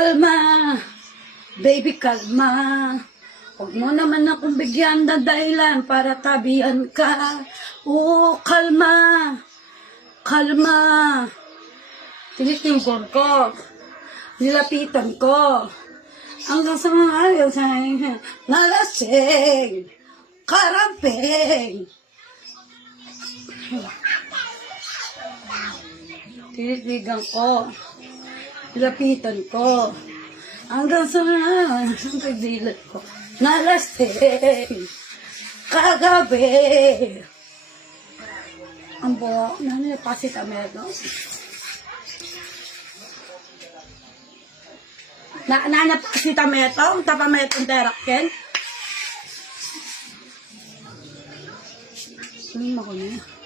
kalma, baby kalma. Huwag mo naman akong bigyan na dahilan para tabihan ka. Oo, kalma, kalma. Tinitingkol ko, nilapitan ko. Hanggang sa mga ayaw sa nalasing, karamping. Tinitigan ko, nilapitan ko. Hanggang sa mga pagdilat ko, nalasing, kagabi. Ang buo, nanilapasit amerno. Nanap si tameto, tapametong teraken. Ano mo ko niya?